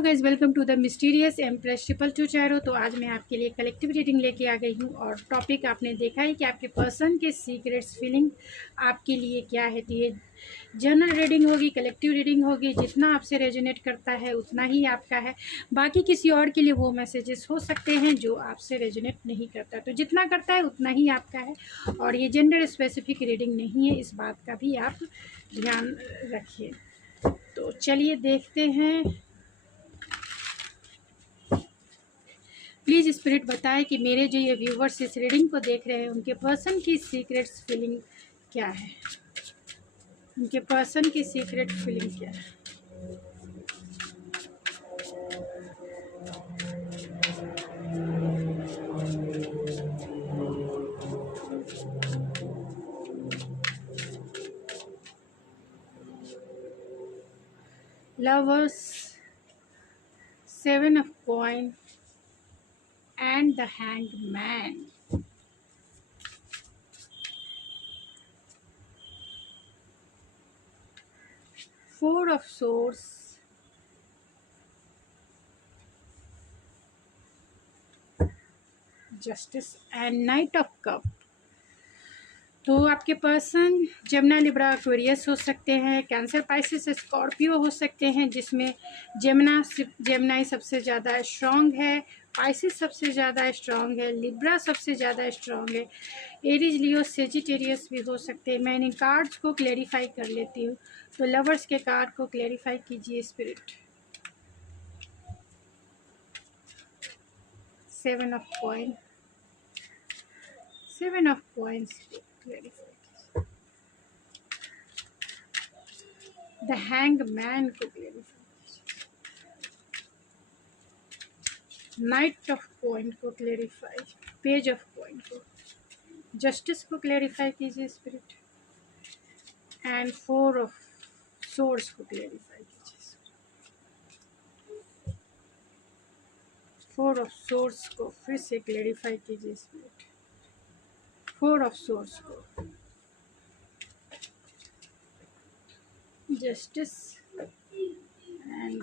Hello guys, welcome to the mysterious empress 222 tarot. तो आज मैं आपके लिए कलेक्टिव रीडिंग लेके आ गई हूँ और टॉपिक आपने देखा है कि आपके पर्सन के सीक्रेट्स फीलिंग आपके लिए क्या है। तो ये जनरल रीडिंग होगी, कलेक्टिव रीडिंग होगी। जितना आपसे रेजोनेट करता है उतना ही आपका है, बाकी किसी और के लिए वो मैसेजेस हो सकते हैं जो आपसे रेजोनेट नहीं करता। तो जितना करता है उतना ही आपका है और ये जेंडर स्पेसिफिक रीडिंग नहीं है, इस बात का भी आप ध्यान रखिए। तो चलिए देखते हैं। प्लीज़ स्पिरिट बताएं कि मेरे जो ये व्यूवर्स इस रीडिंग को देख रहे हैं उनके पर्सन की सीक्रेट्स फीलिंग क्या है। उनके पर्सन की सीक्रेट फीलिंग क्या है। Lovers, 7 of coin and the hanged man. Four of source, justice and night of cup. तो आपके पर्सन जमुना, लिब्रा, एक्वेरियस हो सकते हैं, कैंसर, पाइसिस, स्कॉर्पियो हो सकते हैं, जिसमें जेमिनी सबसे ज़्यादा स्ट्रॉन्ग है, पाइसिस सबसे ज़्यादा स्ट्रॉन्ग है, लिब्रा सबसे ज़्यादा स्ट्रॉन्ग है, एरीज, लियो, सेजिटेरियस भी हो सकते हैं। मैं इन कार्ड्स को क्लेरिफाई कर लेती हूँ। तो लवर्स के कार्ड को क्लेरिफाई कीजिए spirit. 7 of coin, 7 of coins clarify. The hang man को क्लेरिफाई, नाइट ऑफ कॉइन को क्लेरिफाई, पेज ऑफ कॉइन को, जस्टिस को क्लेरिफाई कीजिए स्पिरिट, एंड 4 ऑफ सोर्स को क्लेरिफाई कीजिए। 4 ऑफ सोर्स को फिर से क्लेरिफाई कीजिए स्पिरिट। 4 ऑफ सोर्स को, justice and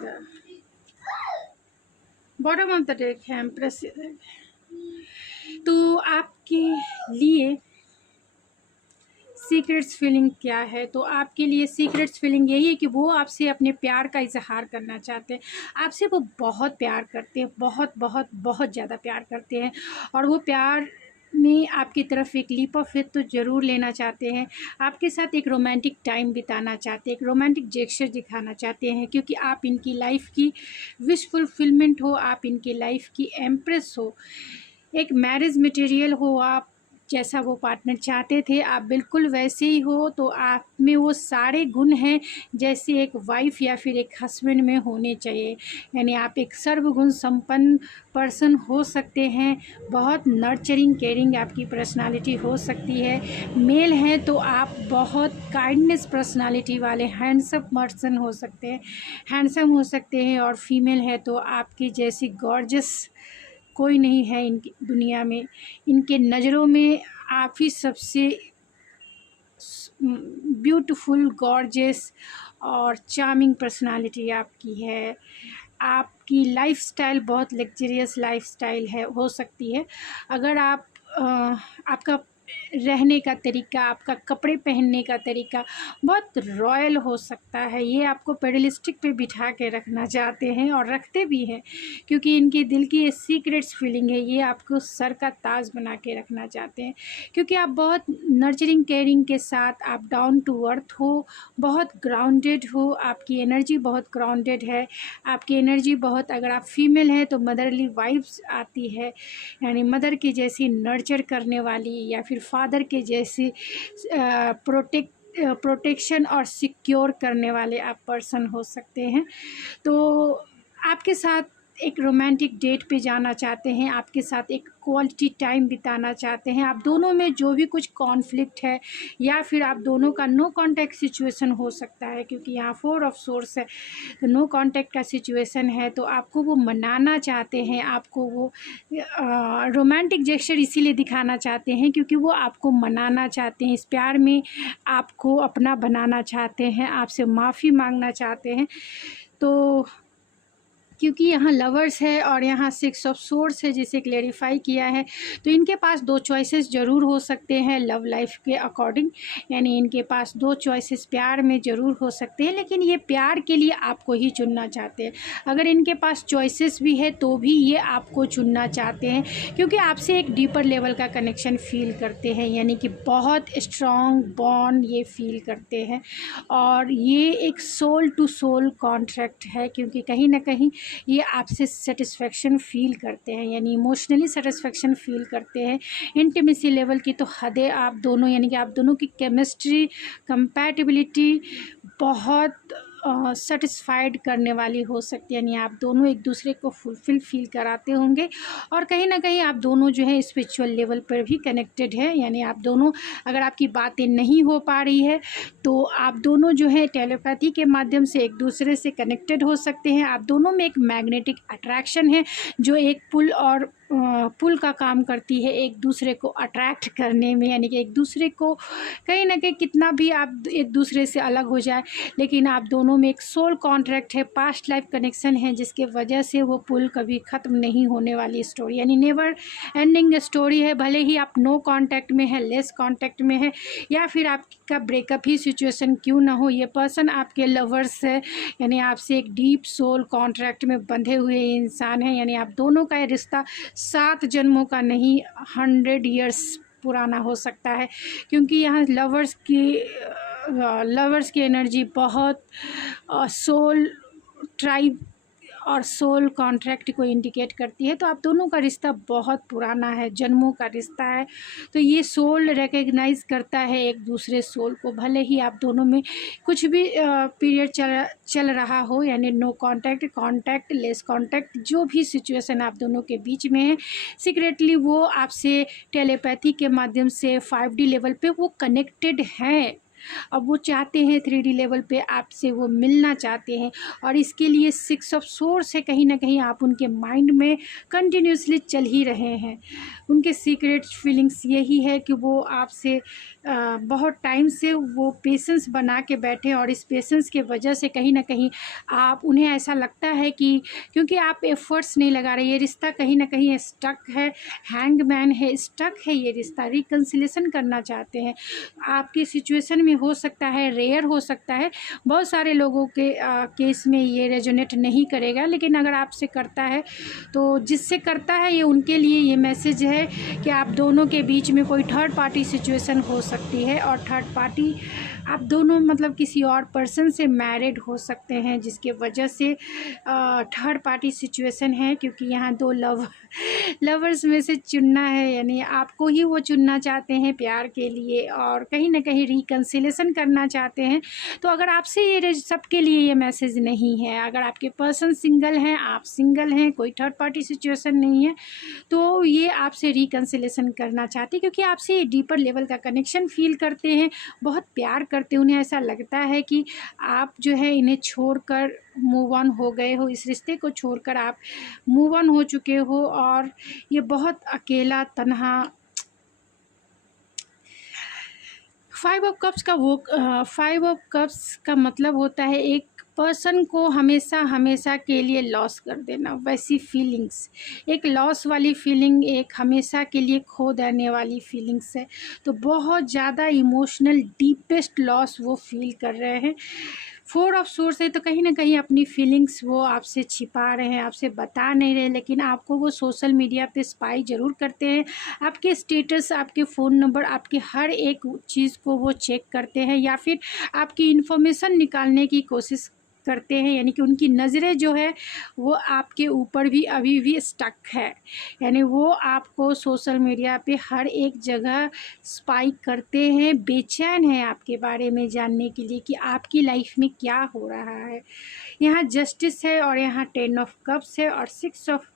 bottom of the deck है एम्प्रेस। तो आपके लिए सीक्रेट्स फीलिंग क्या है। तो आपके लिए सीक्रेट्स फीलिंग यही है कि वो आपसे अपने प्यार का इजहार करना चाहते हैं। आपसे वो बहुत प्यार करते हैं, बहुत बहुत बहुत ज़्यादा प्यार करते हैं और वो प्यार में आपकी तरफ एक लीप ऑफ फेथ तो ज़रूर लेना चाहते हैं। आपके साथ एक रोमांटिक टाइम बिताना चाहते हैं, एक रोमांटिक जेस्चर दिखाना चाहते हैं, क्योंकि आप इनकी लाइफ की विश फुलफिलमेंट हो, आप इनकी लाइफ की एम्प्रेस हो, एक मैरिज मटेरियल हो। आप जैसा वो पार्टनर चाहते थे आप बिल्कुल वैसे ही हो। तो आप में वो सारे गुण हैं जैसे एक वाइफ या फिर एक हस्बैंड में होने चाहिए। यानी आप एक सर्वगुण संपन्न पर्सन हो सकते हैं। बहुत नर्चरिंग केयरिंग आपकी पर्सनालिटी हो सकती है। मेल हैं तो आप बहुत काइंडनेस पर्सनालिटी वाले हैंडसम पर्सन हो सकते हैं, हैंडसम हो सकते हैं। और फीमेल है तो आपकी जैसी गॉर्जियस कोई नहीं है इनकी दुनिया में। इनके नज़रों में आप ही सबसे ब्यूटीफुल, गॉर्जियस और चार्मिंग पर्सनालिटी आपकी है। आपकी लाइफस्टाइल बहुत लग्जरियस लाइफस्टाइल है, हो सकती है। अगर आप आपका रहने का तरीका, आपका कपड़े पहनने का तरीका बहुत रॉयल हो सकता है। ये आपको पेडलिस्टिक पे बिठा के रखना चाहते हैं और रखते भी हैं, क्योंकि इनके दिल की ये सीक्रेट्स फीलिंग है। ये आपको सर का ताज बना के रखना चाहते हैं, क्योंकि आप बहुत नर्चरिंग केयरिंग के साथ, आप डाउन टू अर्थ हो, बहुत ग्राउंडेड हो। आपकी एनर्जी बहुत ग्राउंडेड है। आपकी एनर्जी बहुत, अगर आप फीमेल हैं तो मदरली वाइब्स आती है, यानी मदर की जैसी नर्चर करने वाली या फिर फादर के जैसी प्रोटेक्शन और सिक्योर करने वाले आप पर्सन हो सकते हैं। तो आपके साथ एक रोमांटिक डेट पे जाना चाहते हैं, आपके साथ एक क्वालिटी टाइम बिताना चाहते हैं। आप दोनों में जो भी कुछ कॉन्फ्लिक्ट है या फिर आप दोनों का नो कांटेक्ट सिचुएशन हो सकता है, क्योंकि यहाँ 4 ऑफ सोर्स है, तो नो कांटेक्ट का सिचुएशन है। तो आपको वो मनाना चाहते हैं, आपको वो रोमांटिक जेस्चर इसीलिए दिखाना चाहते हैं क्योंकि वो आपको मनाना चाहते हैं, इस प्यार में आपको अपना बनाना चाहते हैं, आपसे माफ़ी मांगना चाहते हैं। तो क्योंकि यहाँ लवर्स है और यहाँ 6 ऑफ सोर्ड्स है जिसे क्लेरिफाई किया है। तो इनके पास 2 चॉइसेस ज़रूर हो सकते हैं लव लाइफ के अकॉर्डिंग, यानी इनके पास 2 चॉइसेस प्यार में ज़रूर हो सकते हैं, लेकिन ये प्यार के लिए आपको ही चुनना चाहते हैं। अगर इनके पास चॉइसेस भी है तो भी ये आपको चुनना चाहते हैं, क्योंकि आपसे एक डीपर लेवल का कनेक्शन फ़ील करते हैं, यानी कि बहुत स्ट्रॉन्ग बॉन्ड ये फ़ील करते हैं। और ये एक सोल टू सोल कॉन्ट्रैक्ट है, क्योंकि कहीं ना कहीं ये आपसे सेटिस्फेक्शन फ़ील करते हैं, यानी इमोशनली सेटिस्फेक्शन फ़ील करते हैं। इंटीमेसी लेवल की तो हदें आप दोनों, यानी कि आप दोनों की केमिस्ट्री, कंपैटिबिलिटी बहुत सेटिस्फाइड करने वाली हो सकती है, यानी आप दोनों एक दूसरे को फुलफ़िल फ़ील कराते होंगे। और कहीं ना कहीं आप दोनों जो है स्पिरिचुअल लेवल पर भी कनेक्टेड है, यानी आप दोनों, अगर आपकी बातें नहीं हो पा रही है तो आप दोनों जो है टेलीपैथी के माध्यम से एक दूसरे से कनेक्टेड हो सकते हैं। आप दोनों में एक मैग्नेटिक अट्रैक्शन है जो एक पुल और पुल का काम करती है एक दूसरे को अट्रैक्ट करने में, यानी कि एक दूसरे को कहीं ना कहीं कितना भी आप एक दूसरे से अलग हो जाए, लेकिन आप दोनों में एक सोल कॉन्ट्रैक्ट है, पास्ट लाइफ कनेक्शन है, जिसके वजह से वो पुल कभी ख़त्म नहीं होने वाली स्टोरी, यानी नेवर एंडिंग स्टोरी है। भले ही आप नो कांटेक्ट में है, लेस कांटेक्ट में है, या फिर आपका ब्रेकअप ही सिचुएशन क्यों ना हो, ये पर्सन आपके लवर्स है, यानी आपसे एक डीप सोल कॉन्ट्रैक्ट में बंधे हुए इंसान है, यानी आप दोनों का ये रिश्ता 7 जन्मों का नहीं 100 ईयर्स पुराना हो सकता है। क्योंकि यहाँ लवर्स की एनर्जी बहुत सोल ट्राइब और सोल कॉन्ट्रैक्ट को इंडिकेट करती है। तो आप दोनों का रिश्ता बहुत पुराना है, जन्मों का रिश्ता है। तो ये सोल रिकग्नाइज करता है एक दूसरे सोल को, भले ही आप दोनों में कुछ भी पीरियड चल रहा हो, यानी no contact, contact, less contact, जो भी सिचुएशन आप दोनों के बीच में है, सीक्रेटली वो आपसे टेलीपैथी के माध्यम से 5D लेवल पे वो कनेक्टेड हैं। अब वो चाहते हैं 3D लेवल पे आपसे वो मिलना चाहते हैं, और इसके लिए 6 ऑफ सोर्स है, कहीं ना कहीं आप उनके माइंड में कंटिन्यूसली चल ही रहे हैं। उनके सीक्रेट फीलिंग्स यही है कि वो आपसे बहुत टाइम से वो पेशेंस बना के बैठे, और इस पेशेंस के वजह से कहीं ना कहीं आप उन्हें ऐसा लगता है कि क्योंकि आप एफर्ट्स नहीं लगा रहे, ये रिश्ता कहीं ना कहीं स्टक है, हैंगमैन है, स्टक है ये रिश्ता, रिकन्सिलेशन करना चाहते हैं। आपकी सिचुएशन में हो सकता है, रेयर हो सकता है, बहुत सारे लोगों के केस में ये रेजोनेट नहीं करेगा, लेकिन अगर आपसे करता है तो जिससे करता है ये उनके लिए ये मैसेज है कि आप दोनों के बीच में कोई थर्ड पार्टी सिचुएशन हो सकती है, और थर्ड पार्टी आप दोनों मतलब किसी और पर्सन से मैरिड हो सकते हैं, जिसके वजह से थर्ड पार्टी सिचुएशन है। क्योंकि यहाँ 2 लवर्स में से चुनना है, यानी आपको ही वो चुनना चाहते हैं प्यार के लिए, और कहीं ना कहीं रिकन्सिलेशन करना चाहते हैं। तो अगर आपसे ये सबके लिए ये मैसेज नहीं है, अगर आपके पर्सन सिंगल हैं, आप सिंगल हैं, कोई थर्ड पार्टी सिचुएशन नहीं है, तो ये आपसे रिकन्सिलेशन करना चाहते हैं, क्योंकि आपसे डीपर लेवल का कनेक्शन फील करते हैं, बहुत प्यार करते हैं। उन्हें ऐसा लगता है कि आप जो है इन्हें छोड़कर मूव ऑन हो गए हो, इस रिश्ते को छोड़कर आप मूव ऑन हो चुके हो, और ये बहुत अकेला तन्हा 5 ऑफ कप्स का मतलब होता है एक पर्सन को हमेशा के लिए लॉस कर देना, वैसी फीलिंग्स, एक लॉस वाली फीलिंग, एक हमेशा के लिए खो देने वाली फीलिंग्स है। तो बहुत ज़्यादा इमोशनल डीपेस्ट लॉस वो फील कर रहे हैं। 4 ऑफ सोर्स है, तो कहीं ना कहीं अपनी फीलिंग्स वो आपसे छिपा रहे हैं, आपसे बता नहीं रहे, लेकिन आपको वो सोशल मीडिया पे स्पाई ज़रूर करते हैं। आपके स्टेटस, आपके फ़ोन नंबर, आपके हर एक चीज़ को वो चेक करते हैं, या फिर आपकी इन्फॉर्मेशन निकालने की कोशिश करते हैं, यानी कि उनकी नज़रें जो है वो आपके ऊपर भी अभी भी स्टक है, यानी वो आपको सोशल मीडिया पे हर एक जगह स्पाई करते हैं, बेचैन है आपके बारे में जानने के लिए कि आपकी लाइफ में क्या हो रहा है। यहाँ जस्टिस है, और यहाँ 10 ऑफ कप्स है, और 6 ऑफ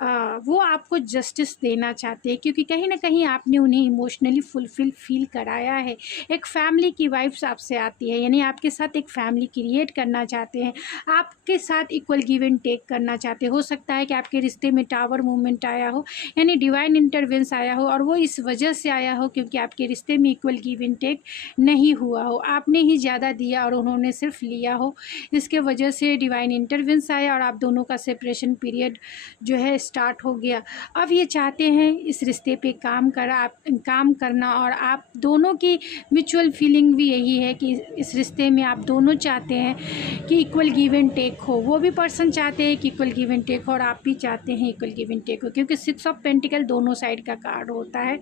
वो आपको जस्टिस देना चाहते हैं, क्योंकि कहीं न कहीं आपने उन्हें इमोशनली फुलफ़िल फ़ील कराया है। एक फ़ैमिली की वाइब्स आपसे आती है, यानी आपके साथ एक फ़ैमिली क्रिएट करना चाहते हैं। आपके साथ इक्वल गिव एंड टेक करना चाहते हैं। हो सकता है कि आपके रिश्ते में टावर मूवमेंट आया हो, यानी डिवाइन इंटरवेंस आया हो, और वो इस वजह से आया हो क्योंकि आपके रिश्ते में इक्वल गिव एंड टेक नहीं हुआ हो। आपने ही ज़्यादा दिया और उन्होंने सिर्फ़ लिया हो। इसके वजह से डिवाइन इंटरवेंस आया और आप दोनों का सेपरेशन पीरियड जो है स्टार्ट हो गया। अब ये चाहते हैं इस रिश्ते पे काम करना, और आप दोनों की म्यूचुअल फीलिंग भी यही है कि इस रिश्ते में आप दोनों चाहते हैं कि इक्वल गिव एंड टेक हो। वो भी पर्सन चाहते हैं कि इक्वल गिव एंड टेक हो, और आप भी चाहते हैं इक्वल गिव एंड टेक हो, क्योंकि 6 ऑफ पेंटिकल दोनों साइड का कार्ड होता है।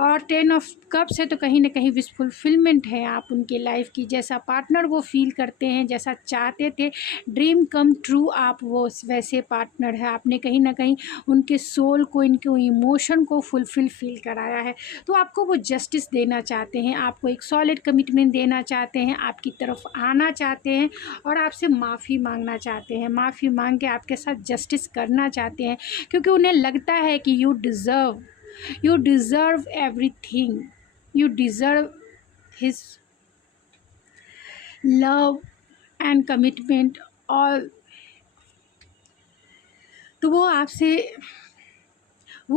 और 10 ऑफ कप्स है, तो कहीं न कहीं विश फुलफिलमेंट है आप उनकी लाइफ़ की। जैसा पार्टनर वो फ़ील करते हैं, जैसा चाहते थे, ड्रीम कम ट्रू, आप वो वैसे पार्टनर है। आपने कहीं न कहीं उनके सोल को, इनके इमोशन को फ़ील कराया है। तो आपको वो जस्टिस देना चाहते हैं, आपको एक सॉलिड कमिटमेंट देना चाहते हैं, आपकी तरफ आना चाहते हैं, और आपसे माफ़ी माँगना चाहते हैं। माफ़ी माँग के आपके साथ जस्टिस करना चाहते हैं, क्योंकि उन्हें लगता है कि you deserve everything, you deserve his love and commitment all. तो वो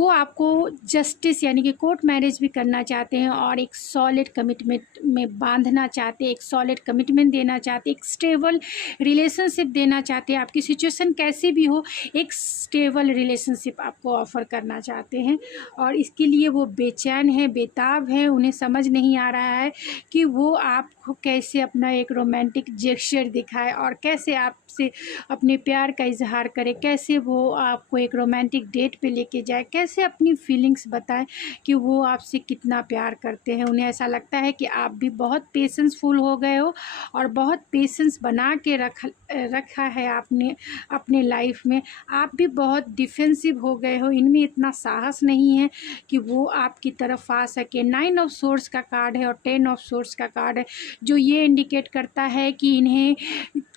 आपको जस्टिस यानी कि कोर्ट मैरिज भी करना चाहते हैं, और एक सॉलिड कमिटमेंट में बांधना चाहते हैं, एक सॉलिड कमिटमेंट देना चाहते हैं, एक स्टेबल रिलेशनशिप देना चाहते हैं। आपकी सिचुएशन कैसी भी हो, एक स्टेबल रिलेशनशिप आपको ऑफ़र करना चाहते हैं, और इसके लिए वो बेचैन है, बेताब है। उन्हें समझ नहीं आ रहा है कि वो आपको कैसे अपना एक रोमांटिक जेस्चर दिखाए, और कैसे आपसे अपने प्यार का इज़हार करे, कैसे वो आपको एक रोमांटिक डेट पे लेके जाए, कैसे अपनी फीलिंग्स बताएं कि वो आपसे कितना प्यार करते हैं। उन्हें ऐसा लगता है कि आप भी बहुत पेशेंसफुल हो गए हो, और बहुत पेशेंस बना के रखा है आपने अपने लाइफ में। आप भी बहुत डिफेंसिव हो गए हो, इनमें इतना साहस नहीं है कि वो आपकी तरफ आ सके। 9 ऑफ सोर्स का कार्ड है और 10 ऑफ सोर्स का कार्ड है, जो ये इंडिकेट करता है कि इन्हें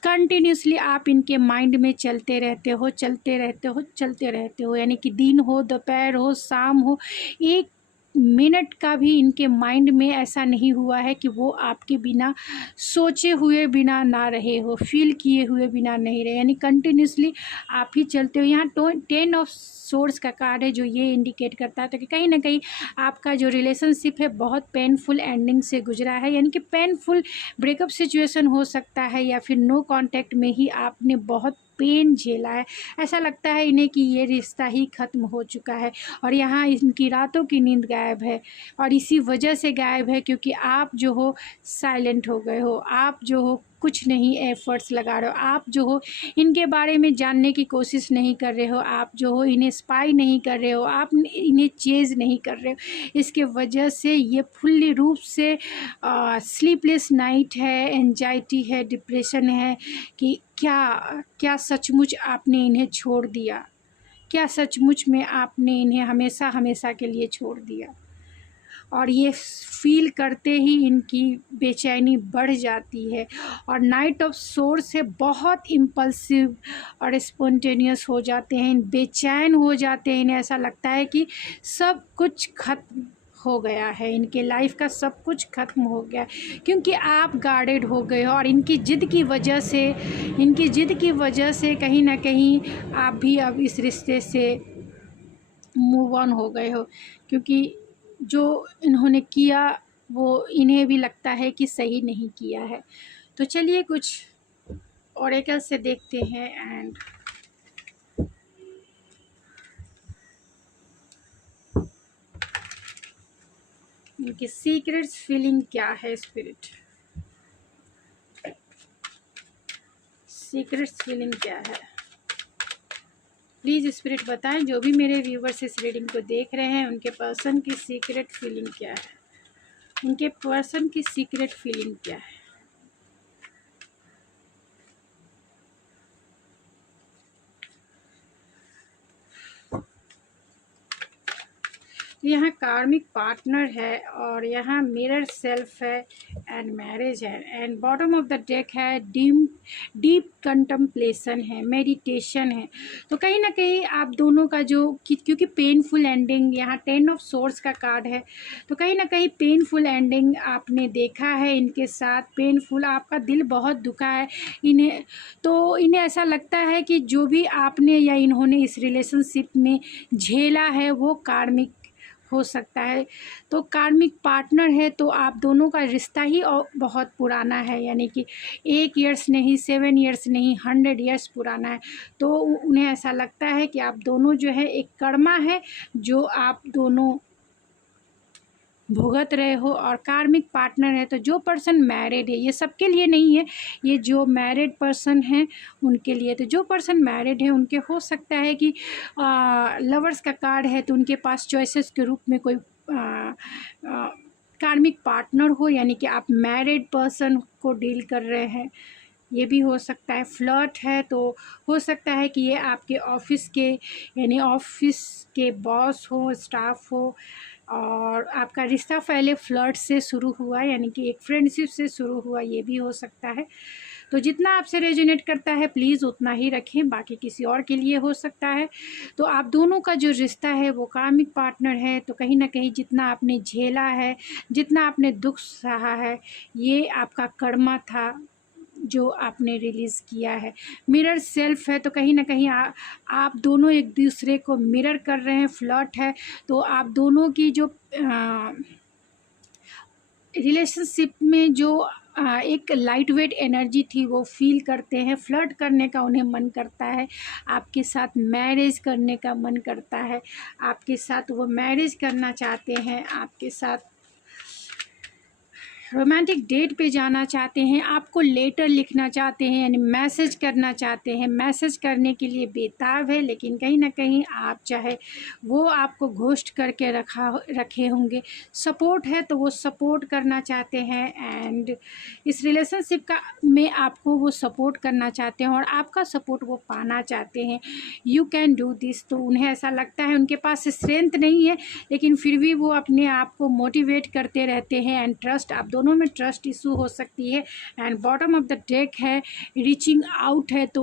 कंटिन्यूसली आप इनके माइंड में चलते रहते हो, यानी कि दिन हो, दोपहर हो, शाम हो, एक मिनट का भी इनके माइंड में ऐसा नहीं हुआ है कि वो आपके बिना सोचे हुए बिना ना रहे हो, फील किए हुए बिना नहीं रहे, यानी कंटिन्यूसली आप ही चलते हो। यहाँ 10 ऑफ सोर्स का कार्ड है, जो ये इंडिकेट करता है तो कि कहीं ना कहीं आपका जो रिलेशनशिप है बहुत पेनफुल एंडिंग से गुजरा है, यानी कि पेनफुल ब्रेकअप सिचुएशन हो सकता है, या फिर नो कांटेक्ट में ही आपने बहुत पेन झेला है। ऐसा लगता है इन्हें कि ये रिश्ता ही ख़त्म हो चुका है, और यहाँ इनकी रातों की नींद गायब है, और इसी वजह से गायब है क्योंकि आप जो हो साइलेंट हो गए हो, आप जो हो कुछ नहीं एफर्ट्स लगा रहे हो, आप जो हो इनके बारे में जानने की कोशिश नहीं कर रहे हो, आप जो हो इन्हें स्पाई नहीं कर रहे हो, आप इन्हें चेज़ नहीं कर रहे हो। इसके वजह से ये फुल्ली रूप से स्लीपलेस नाइट है, एंजाइटी है, डिप्रेशन है कि क्या क्या सचमुच आपने इन्हें छोड़ दिया, क्या सचमुच में आपने इन्हें हमेशा हमेशा के लिए छोड़ दिया। और ये फील करते ही इनकी बेचैनी बढ़ जाती है, और नाइट ऑफ सोर्स से बहुत इम्पल्सिव और स्पॉन्टेनियस हो जाते हैं, बेचैन हो जाते हैं। इन्हें ऐसा लगता है कि सब कुछ खत्म हो गया है, इनके लाइफ का सब कुछ ख़त्म हो गया, क्योंकि आप गार्डेड हो गए हो, और इनकी ज़िद की वजह से कहीं ना कहीं आप भी अब इस रिश्ते से मूव ऑन हो गए हो, क्योंकि जो इन्होंने किया वो इन्हें भी लगता है कि सही नहीं किया है। तो चलिए कुछ ओरेकल से देखते हैं, एंड इनकी सीक्रेट्स फीलिंग क्या है। सीक्रेट्स फीलिंग क्या है, प्लीज़ स्पिरिट बताएं। जो भी मेरे व्यूवर्स इस रीडिंग को देख रहे हैं, उनके पर्सन की सीक्रेट फीलिंग क्या है, उनके पर्सन की सीक्रेट फीलिंग क्या है। यहाँ कार्मिक पार्टनर है और यहाँ मिरर सेल्फ है एंड मैरिज है and bottom of the deck है डीप कंटम्पलेशन है, मेडिटेशन है। तो कहीं ना कहीं आप दोनों का जो क्योंकि पेनफुल एंडिंग, यहाँ 10 ऑफ सोर्ड्स का कार्ड है, तो कहीं ना कहीं पेनफुल एंडिंग आपने देखा है इनके साथ। पेनफुल, आपका दिल बहुत दुखा है इन्हें, तो इन्हें ऐसा लगता है कि जो भी आपने या इन्होंने इस रिलेशनशिप में झेला है वो कार्मिक हो सकता है। तो कार्मिक पार्टनर है तो आप दोनों का रिश्ता ही और बहुत पुराना है, यानी कि 1 ईयर्स नहीं, 7 ईयर्स नहीं, 100 ईयर्स पुराना है। तो उन्हें ऐसा लगता है कि आप दोनों जो है एक कर्मा है जो आप दोनों भुगत रहे हो। और कार्मिक पार्टनर है तो जो पर्सन मैरिड है, ये सबके लिए नहीं है, ये जो मैरिड पर्सन हैं उनके लिए। तो जो पर्सन मैरिड है उनके हो सकता है कि लवर्स का कार्ड है तो उनके पास चॉइसेस के रूप में कोई कार्मिक पार्टनर हो, यानी कि आप मैरिड पर्सन को डील कर रहे हैं, ये भी हो सकता है। फ्लर्ट है तो हो सकता है कि ये आपके ऑफिस के, यानी ऑफिस के बॉस हो, स्टाफ हो, और आपका रिश्ता पहले फ्लर्ट से शुरू हुआ, यानी कि एक फ्रेंडशिप से शुरू हुआ, ये भी हो सकता है। तो जितना आपसे रेजोनेट करता है प्लीज़ उतना ही रखें, बाकी किसी और के लिए हो सकता है। तो आप दोनों का जो रिश्ता है वो कार्मिक पार्टनर है, तो कहीं ना कहीं जितना आपने झेला है, जितना आपने दुख सहा है, ये आपका कर्मा था जो आपने रिलीज़ किया है। मिरर सेल्फ है तो कहीं ना कहीं आप दोनों एक दूसरे को मिरर कर रहे हैं। फ्लर्ट है तो आप दोनों की जो रिलेशनशिप में जो एक लाइट वेट एनर्जी थी वो फील करते हैं। फ्लर्ट करने का उन्हें मन करता है, आपके साथ मैरिज करने का मन करता है, आपके साथ वो मैरिज करना चाहते हैं, आपके साथ रोमांटिक डेट पे जाना चाहते हैं, आपको लेटर लिखना चाहते हैं, यानी मैसेज करना चाहते हैं। मैसेज करने के लिए बेताब है, लेकिन कहीं ना कहीं आप चाहे वो आपको घोस्ट करके रखे होंगे। सपोर्ट है तो वो सपोर्ट करना चाहते हैं एंड इस रिलेशनशिप का में आपको वो सपोर्ट करना चाहते हैं और आपका सपोर्ट वो पाना चाहते हैं। यू कैन डू दिस, तो उन्हें ऐसा लगता है, उनके पास स्ट्रेंथ नहीं है लेकिन फिर भी वो अपने आप को मोटिवेट करते रहते हैं। एंड ट्रस्ट, आप दोनों में ट्रस्ट इशू हो सकती है। And bottom of the deck है रीचिंग आउट है, तो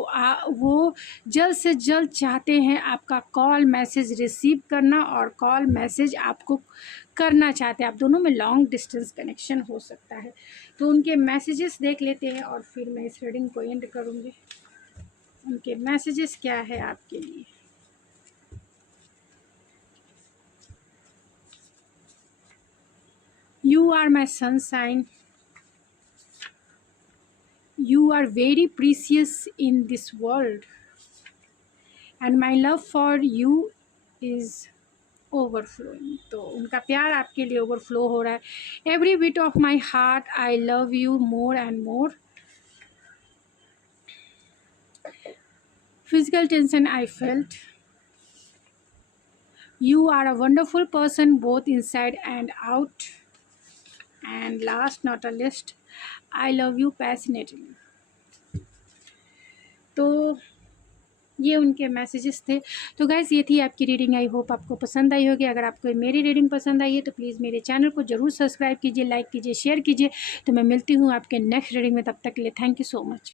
वो जल्द से जल्द चाहते हैं आपका कॉल मैसेज रिसीव करना और कॉल मैसेज आपको करना चाहते हैं। आप दोनों में लॉन्ग डिस्टेंस कनेक्शन हो सकता है। तो उनके मैसेजेस देख लेते हैं और फिर मैं इस रीडिंग को एंड करूँगी। उनके मैसेजेस क्या है आपके लिए। You are my sunshine. You are very precious in this world. And my love for you is overflowing. तो उनका प्यार आपके लिए ओवरफ्लो हो रहा है। Every bit of my heart, I love you more and more. Physical tension I felt. You are a wonderful person both inside and out. And last not a least, I love you passionately. तो ये उनके messages थे। तो guys ये थी आपकी reading, I hope आपको पसंद आई होगी। अगर आपको मेरी रीडिंग पसंद आई है तो प्लीज़ मेरे चैनल को ज़रूर सब्सक्राइब कीजिए, लाइक कीजिए, शेयर कीजिए। तो मैं मिलती हूँ आपके नेक्स्ट रीडिंग में, तब तक के लिए थैंक यू सो मच।